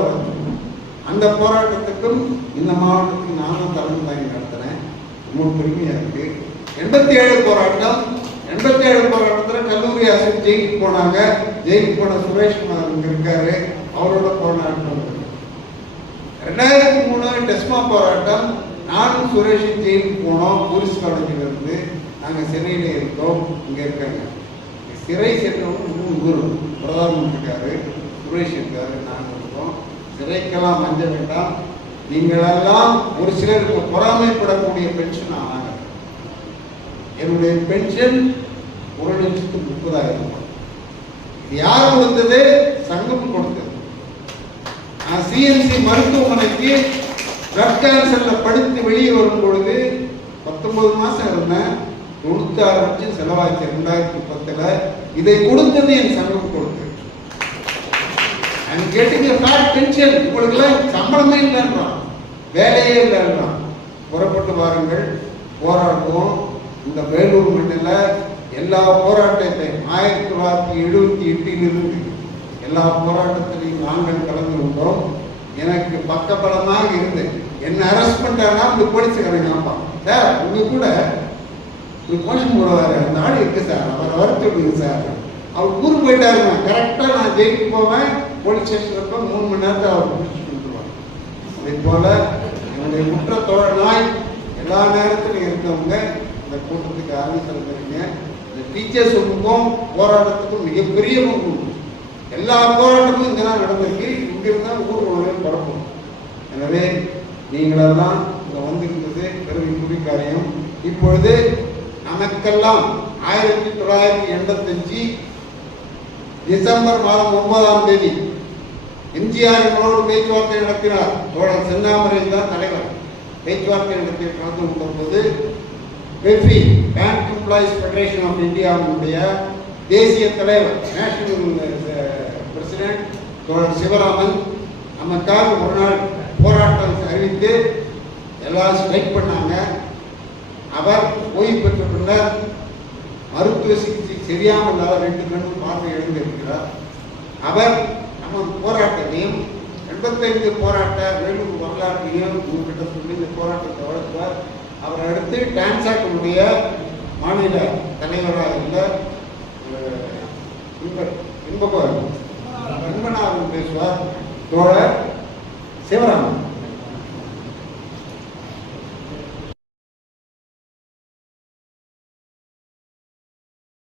வளர்ந்து அந்த போராட்டத்துக்கும் இந்த மாவட்டத்துக்கு நானும் தலைமை தாங்கி நடத்தினேன். ரொம்ப பெருமையாக இருக்கு. 87 போராட்டம் 87 போராட்டத்தில் கல்லூரி ஆசிரியர் ஜெயிலுக்கு போனாங்க. ஜெயிலுக்கு போன சுரேஷ்குமார் இங்கே இருக்காரு, அவரோட போராட்டம். 2003 டெஸ்மா போராட்டம், நானும் சுரேஷும் ஜெயிலுக்கு போனோம். போலீஸ் காலேஜில் இருந்து நாங்கள் சிறையில் இருக்கோம். இங்கே இருக்காங்க சிறை சென்றவங்க 3 பேர். பிரதமர் இருக்காரு, சுரேஷ் இருக்காரு, நாங்கள் இருக்கோம். சிறைக்கெல்லாம் மஞ்ச வேண்டாம். நீங்களெல்லாம் ஒரு சிலருக்கு பொறாமைப்படக்கூடிய பென்ஷன் ஆனாங்க. என்னுடைய பென்ஷன் 1,30,000 ரூபாய். இது யார் கொடுத்தது? சங்கம் கொடுத்தது. நான் சிஎம்சி மருத்துவமனைக்கு பிளட் கேன்சர்ல படித்து வெளியே வரும் பொழுது 19 மாசம் இருந்தேன். 96 லட்சம் செலவாச்சு 2010. இதை கொடுத்தது என் சங்கம் கொடுத்தது. கேட்டீங்க பென்ஷன் உங்களுக்குலாம் சம்பளமே இல்லைன்றான், வேலையே இல்லைன்றான். புறப்பட்டு வாருங்கள், போராடுவோம். இந்த வேலூர் மண்ணில் எல்லா போராட்டத்தையும் 1978 எல்லா போராட்டத்திலையும் நாங்கள் கலந்து கொண்டோம். எனக்கு பக்கபலமாக இருந்து என்ன அரெஸ்ட் பண்ணிட்டாங்கன்னா இந்த போலீஸுக்காரங்க ஆப்பா சார் உங்க கூட ஒரு போஷன் போடுவார், அந்த ஆடு இருக்கு சார், அவரை வறுத்து விடுங்க சார். அவர் ஊருக்கு போயிட்டாருங்க. கரெக்டாக நான் ஜெயிலுக்கு போவேன், போலீஸ் ஸ்டேஷன் இருப்ப 3 மணி நேரத்தை அவர் பிடிச்சி கொடுத்துருவாங்க. அதே போல என்னுடைய குற்றத்தொழிலாய் எல்லா நேரத்திலும் இருந்தவங்க இந்த கூட்டத்துக்கு ஆரம்பிச்சிருந்தீங்க. இந்த டீச்சர்ஸுக்கும் போராட்டத்துக்கும் மிகப்பெரிய பங்கு. எல்லா போராட்டமும் இங்கே தான் நடந்திருக்கு. இங்கிருந்தால் ஊர் உலகம் பரப்பும். எனவே நீங்களெல்லாம் இங்கே வந்திருந்தது பெருமைக்குரிய காரியம். இப்பொழுது நமக்கெல்லாம் 1985 டிசம்பர் மாதம் 9ஆம் தேதி எம்ஜிஆர் எங்களோடு பேச்சுவார்த்தை நடத்தினார். தோழர் சென்னாமரை தான் தலைவர். பேச்சுவார்த்தை நடத்தி கலந்து கொண்டிருப்பது பெஃபி, பேங்க் எம்ப்ளாயிஸ் ஃபெடரேஷன் ஆஃப் இந்தியாவுடைய தேசிய தலைவர், நேஷனல் பிரசிடென்ட் தோழர் சிவராமன். நமக்காக ஒரு நாள் போராட்டம் அறிவித்து எல்லாரும் ஸ்ட்ரைக் பண்ணாங்க. அவர் ஓய்வு பெற்ற பின்னர் மருத்துவ சிகிச்சை சரியாமல் 2 கண்ணும் பார்வை இழந்திருக்கிறார். அவர் நம்ம போராட்டத்தையும் 85 போராட்ட வேலூர் வரலாற்றையும் உங்ககிட்ட சொல்லி இந்த போராட்டத்தை வளர்த்தார். அவர் அடுத்து டான்சாக்கினுடைய மாநில தலைவராக இருந்த இன்பனாவும் பேசுவார் தோழர் சிவராமன்.